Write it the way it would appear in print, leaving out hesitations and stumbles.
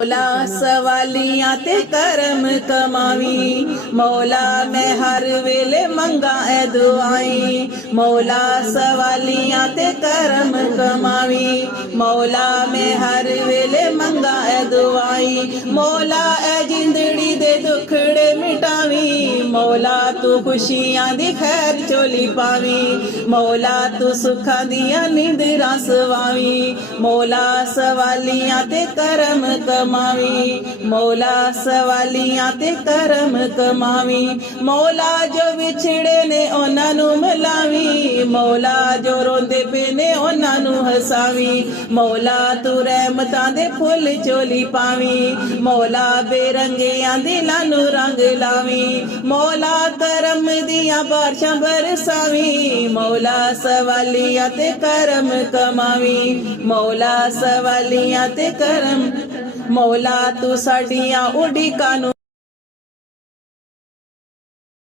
मौला सवालियां ते करम कमावी। मौला मैं हर वेले मंगा ए दुआई। मौला सवालियां ते करम कमावी। मौला मैं हर वेले मंगा ए दुआई। मौला ए जिंदड़ी दे दुखड़े मिटावी। मौला तू खुशियां दी खैर चोली पावी। मौला तू सुखां दियां नींदरां सवावी। मौला सवालियां ते करम कमावी। मौला सवालियां ते करम कमावी। मौला जो विछड़े ने उन्हां नू मिलावी। मौला जो रोंदे पे ने उन्हां नू हसावी। मौला तू रहमतां दे फुल चोली पावी। मौला बेरंगियां दिलां नू रंग लावी। मौला करम दियां बारिशां बरसावी। मौला सवालियां ते करम कमावी। मौला सवालियां ते करम। मौला तू साडियां उड़ीकां नू